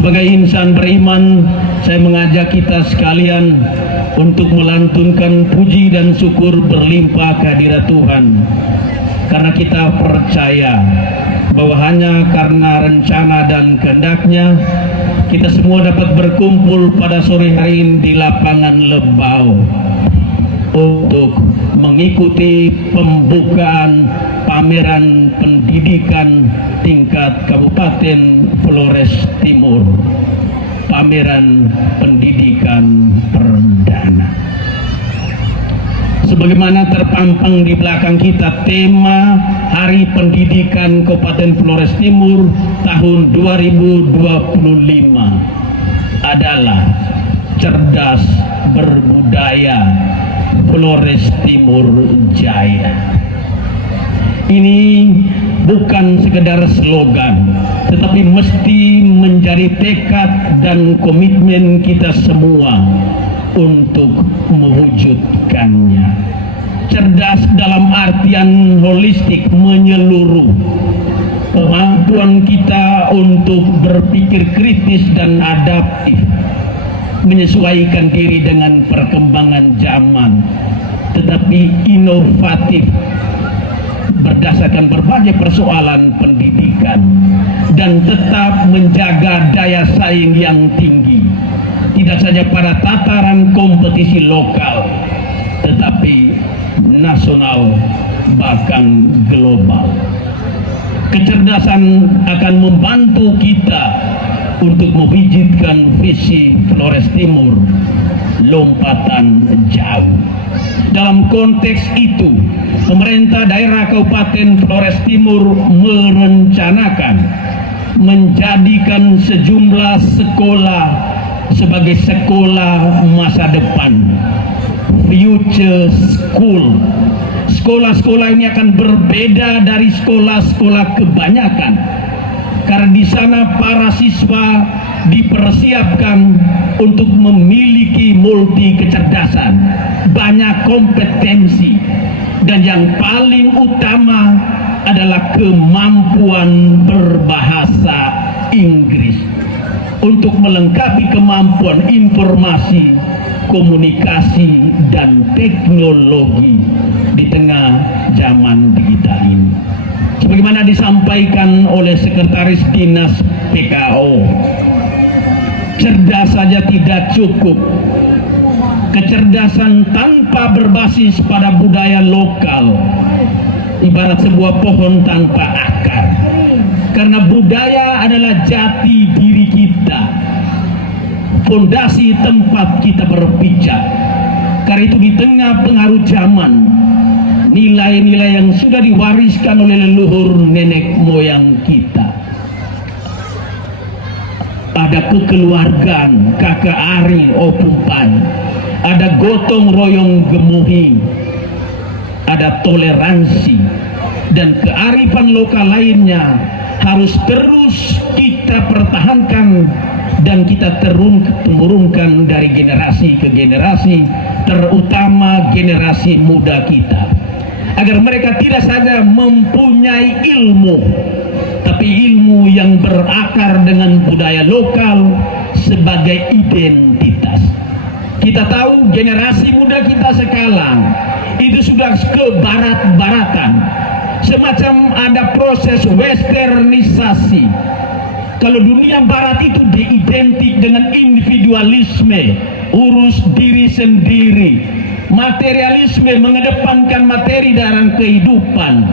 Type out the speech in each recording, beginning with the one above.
Sebagai insan beriman, saya mengajak kita sekalian untuk melantunkan puji dan syukur berlimpah kehadirat Tuhan. Karena kita percaya bahwa hanya karena rencana dan kehendak-Nya kita semua dapat berkumpul pada sore hari ini di lapangan Lebau untuk mengikuti pembukaan pameran pendidikan tingkat Kabupaten Flores Timur, pameran pendidikan perdana. Sebagaimana terpampang di belakang kita, tema Hari Pendidikan Kabupaten Flores Timur tahun 2025 adalah Cerdas Berbudaya Flores Timur Jaya. Ini bukan sekedar slogan, tetapi mesti menjadi tekad dan komitmen kita semua untuk mewujudkannya. Cerdas dalam artian holistik, menyeluruh. Kemampuan kita untuk berpikir kritis dan adaptif, menyesuaikan diri dengan perkembangan zaman, tetapi inovatif berdasarkan berbagai persoalan pendidikan, dan tetap menjaga daya saing yang tinggi, tidak saja pada tataran kompetisi lokal, tetapi nasional bahkan global. Kecerdasan akan membantu kita untuk mewujudkan visi Flores Timur lompatan jauh. Dalam konteks itu, pemerintah daerah Kabupaten Flores Timur merencanakan menjadikan sejumlah sekolah sebagai sekolah masa depan, future school. Sekolah-sekolah ini akan berbeda dari sekolah-sekolah kebanyakan, karena di sana para siswa dipersiapkan untuk memiliki multi kecerdasan, banyak kompetensi, dan yang paling utama adalah kemampuan berbahasa Inggris untuk melengkapi kemampuan informasi, komunikasi, dan teknologi di tengah zaman digital ini. Sebagaimana disampaikan oleh Sekretaris Dinas PKO, cerdas saja tidak cukup. Kecerdasan tanpa berbasis pada budaya lokal ibarat sebuah pohon tanpa akar. Karena budaya adalah jati diri kita, fondasi tempat kita berpijak. Karena itu di tengah pengaruh zaman, nilai-nilai yang sudah diwariskan oleh leluhur nenek moyang kita, ada kekeluargaan, kakak ari opumpan, ada gotong royong gemuhi, ada toleransi, dan kearifan lokal lainnya harus terus kita pertahankan dan kita turunkan dari generasi ke generasi, terutama generasi muda kita, agar mereka tidak saja mempunyai ilmu, tapi ilmu yang berakar dengan budaya lokal sebagai identitas. Kita tahu generasi muda kita sekarang itu sudah ke barat-baratan, semacam ada proses westernisasi. Kalau dunia barat itu diidentik dengan individualisme, urus diri sendiri, materialisme, mengedepankan materi dalam kehidupan,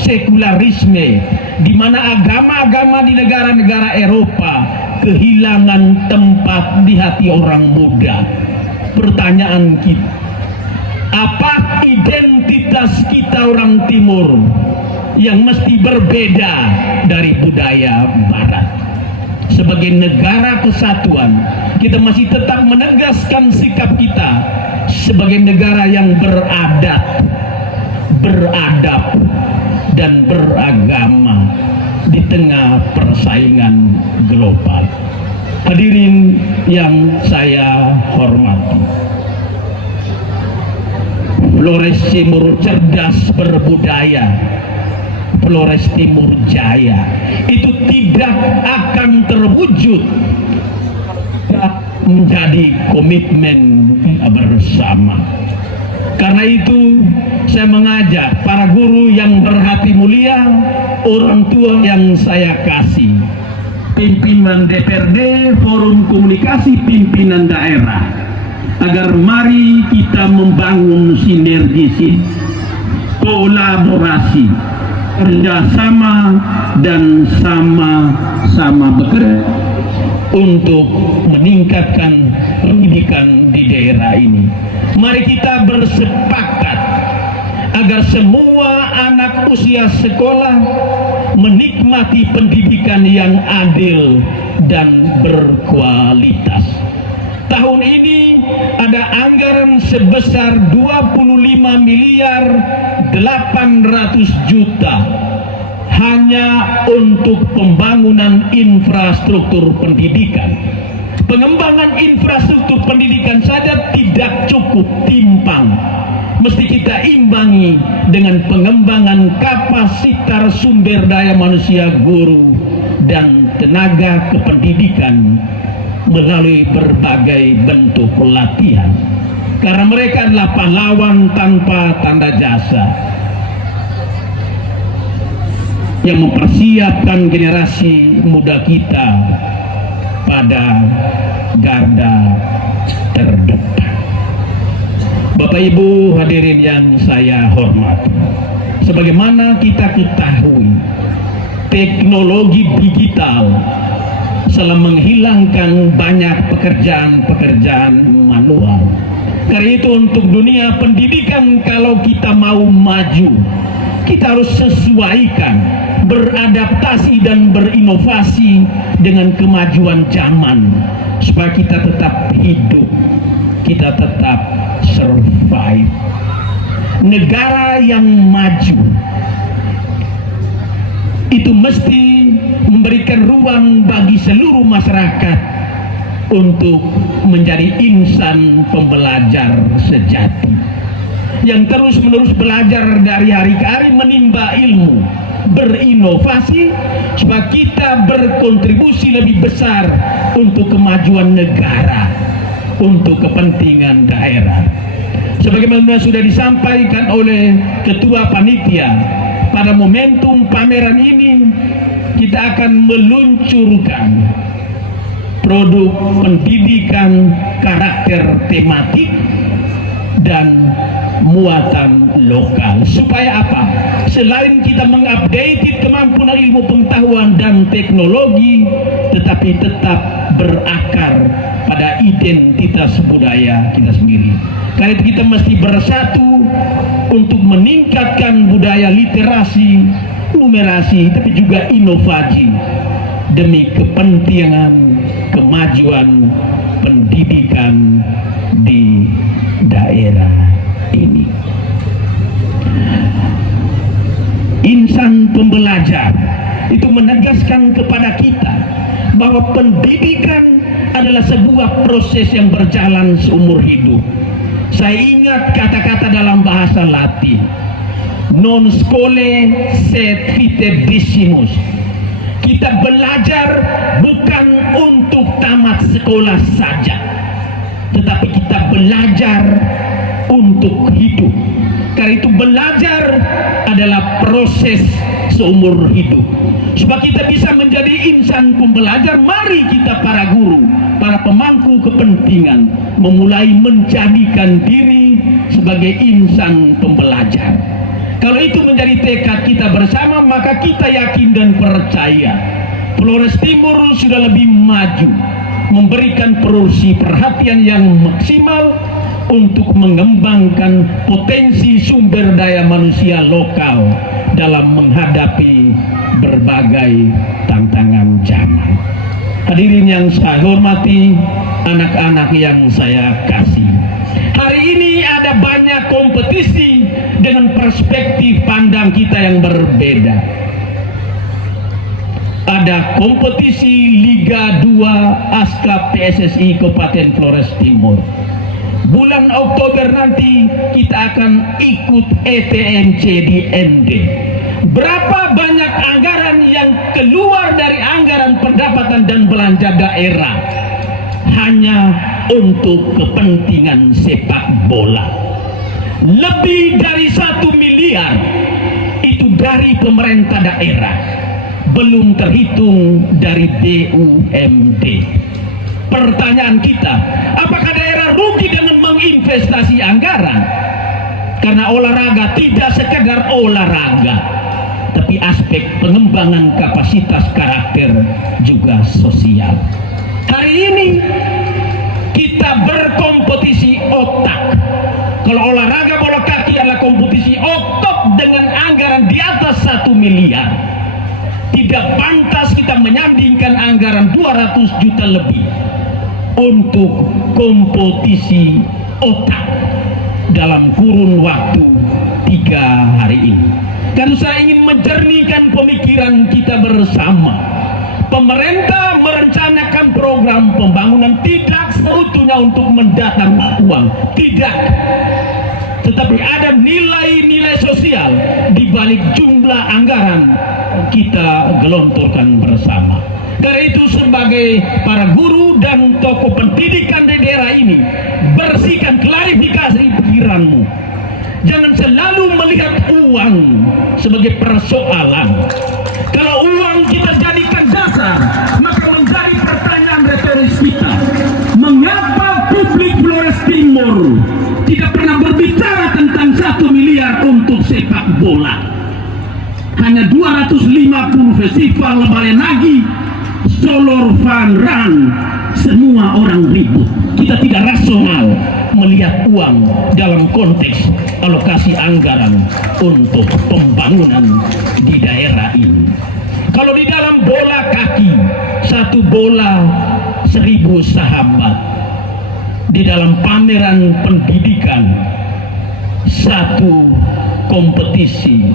sekularisme, di mana agama-agama di negara-negara Eropa kehilangan tempat di hati orang muda. Pertanyaan kita, apa identitas kita orang Timur yang mesti berbeda dari budaya Barat? Sebagai negara kesatuan, kita masih tetap menegaskan sikap kita sebagai negara yang beradab, dan beragama di tengah persaingan global. Hadirin yang saya hormati, Flores Timur cerdas berbudaya, Flores Timur Jaya itu tidak akan terwujud menjadi komitmen bersama. Karena itu saya mengajak para guru yang berhati mulia, orang tua yang saya kasih, pimpinan DPRD, forum komunikasi pimpinan daerah, agar mari kita membangun sinergis, kolaborasi, kerjasama dan sama-sama bekerja untuk meningkatkan pendidikan di daerah ini. Mari kita bersepakat agar semua anak usia sekolah menikmati pendidikan yang adil dan berkualitas. Tahun ini ada anggaran sebesar 25 miliar 800 juta hanya untuk pembangunan infrastruktur pendidikan. Pengembangan infrastruktur pendidikan saja tidak cukup, timpang. Mesti kita imbangi dengan pengembangan kapasitas sumber daya manusia guru dan tenaga kependidikan melalui berbagai bentuk pelatihan. Karena mereka adalah pahlawan tanpa tanda jasa yang mempersiapkan generasi muda kita pada garda terdepan. Bapak Ibu hadirin yang saya hormati, sebagaimana kita ketahui, teknologi digital telah menghilangkan banyak pekerjaan-pekerjaan manual. Karena itu untuk dunia pendidikan, kalau kita mau maju, kita harus sesuaikan, beradaptasi dan berinovasi dengan kemajuan zaman, supaya kita tetap hidup, kita tetap survive. Negara yang maju itu mesti memberikan ruang bagi seluruh masyarakat untuk menjadi insan pembelajar sejati yang terus-menerus belajar dari hari ke hari, menimba ilmu, berinovasi, supaya kita berkontribusi lebih besar untuk kemajuan negara, untuk kepentingan daerah. Sebagaimana sudah disampaikan oleh Ketua Panitia, pada momentum pameran ini kita akan meluncurkan produk pendidikan karakter tematik dan muatan lokal. Supaya apa? Selain kita mengupdate kemampuan ilmu pengetahuan dan teknologi, tetapi tetap berakar pada identitas budaya kita sendiri. Karena itu kita mesti bersatu untuk meningkatkan budaya literasi, numerasi, tapi juga inovasi demi kepentingan kemajuan pendidikan di daerah ini. Insan pembelajar itu menegaskan kepada kita bahwa pendidikan adalah sebuah proses yang berjalan seumur hidup. Saya ingat kata-kata dalam bahasa Latin, non scholae sed vitae decimus. Kita belajar bukan untuk tamat sekolah saja, tetapi kita belajar untuk hidup. Karena itu belajar adalah proses seumur hidup. Supaya kita bisa menjadi insan pembelajar, mari kita para guru, para pemangku kepentingan, memulai menjadikan diri sebagai insan pembelajar. Kalau itu menjadi tekad kita bersama, maka kita yakin dan percaya Flores Timur sudah lebih maju, memberikan porsi perhatian yang maksimal untuk mengembangkan potensi sumber daya manusia lokal dalam menghadapi berbagai tantangan zaman. Hadirin yang saya hormati, anak-anak yang saya kasih, hari ini ada banyak kompetisi dengan perspektif pandang kita yang berbeda. Ada kompetisi Liga 2 Aska PSSI Kabupaten Flores Timur. Bulan Oktober nanti kita akan ikut ETMC di ND. Berapa banyak anggaran yang keluar dari anggaran pendapatan dan belanja daerah hanya untuk kepentingan sepak bola. Lebih dari 1 miliar itu dari pemerintah daerah, belum terhitung dari BUMD. Pertanyaan kita, apakah daerah rugi dengan menginvestasi anggaran? Karena olahraga tidak sekedar olahraga, tapi aspek pengembangan kapasitas karakter juga sosial. Hari ini kita berkompetisi otak. Kalau olahraga bola kaki adalah kompetisi otot dengan anggaran di atas 1 miliar. Tidak pantas kita menyandingkan anggaran 200 juta lebih untuk kompetisi otak dalam kurun waktu 3 hari ini. Karena saya ingin menjernihkan pemikiran kita bersama. Pemerintah merencanakan program pembangunan tidak seutuhnya untuk mendatangkan uang, tidak. Tetapi ada nilai-nilai sosial di balik jumlah anggaran kita gelontorkan bersama. Karena itu sebagai para guru dan tokoh pendidikan di daerah ini, bersihkan, klarifikasi pikiranmu. Jangan selalu melihat uang sebagai persoalan. Kalau uang kita jadikan dasar, maka menjadi pertanyaan retoris kita. Mengapa publik Flores Timur tidak pernah berbicara tentang 1 miliar untuk sepak bola? Hanya 250 festival Balenagi, Solor Fun Run, semua orang ribut. Kita tidak rasional melihat uang dalam konteks alokasi anggaran untuk pembangunan di daerah ini. Kalau di dalam bola kaki, 1 bola 1000 sahabat. Di dalam pameran pendidikan, 1 kompetisi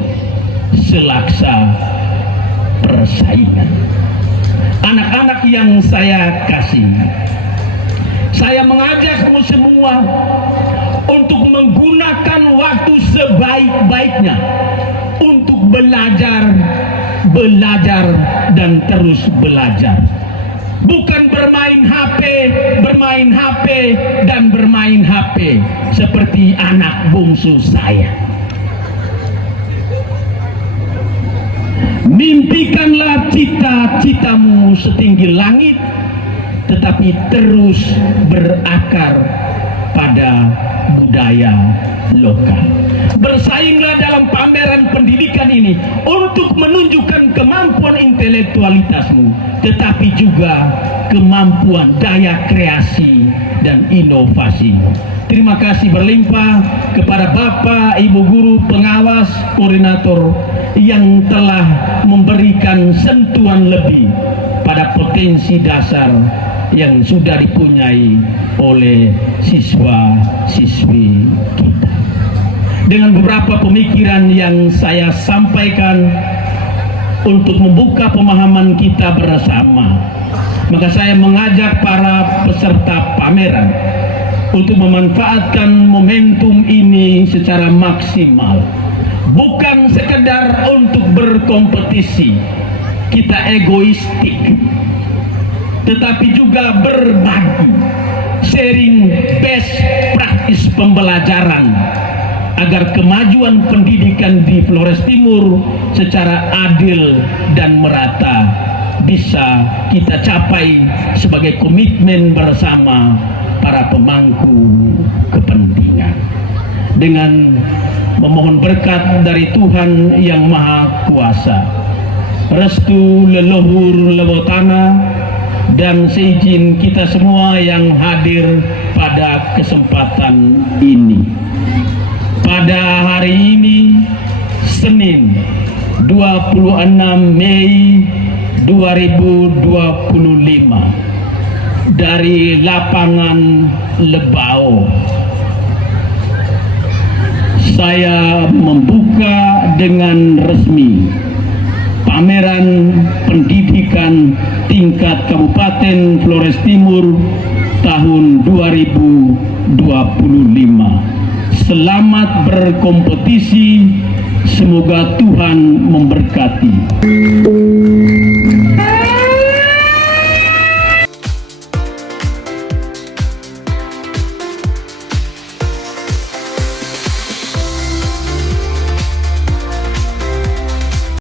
selaksa persaingan. Anak-anak yang saya kasih, saya mengajakmu semua untuk menggunakan waktu sebaik-baiknya untuk belajar, dan terus belajar. Bukan bermain HP, dan bermain HP seperti anak bungsu saya. Mimpikanlah cita-citamu setinggi langit, tetapi terus berakar pada budaya lokal. Bersainglah dalam pameran pendidikan ini untuk menunjukkan kemampuan intelektualitasmu, tetapi juga kemampuan daya kreasi dan inovasimu. Terima kasih berlimpah kepada Bapak, Ibu guru, pengawas, koordinator yang telah memberikan sentuhan lebih pada potensi dasar yang sudah dipunyai oleh siswa-siswi kita. Dengan beberapa pemikiran yang saya sampaikan untuk membuka pemahaman kita bersama, maka saya mengajak para peserta pameran untuk memanfaatkan momentum ini secara maksimal. Bukan sekedar untuk berkompetisi, kita egoistik, tetapi juga berbagi, sharing best practice pembelajaran, agar kemajuan pendidikan di Flores Timur secara adil dan merata bisa kita capai sebagai komitmen bersama para pemangku kepentingan. Dengan memohon berkat dari Tuhan yang Maha Kuasa, restu leluhur lewotana, dan seizin kita semua yang hadir pada kesempatan ini. Pada hari ini, Senin 26 Mei 2025, dari lapangan Lebao, saya membuka dengan resmi pameran pendidikan tingkat Kabupaten Flores Timur tahun 2025. Selamat berkompetisi, semoga Tuhan memberkati.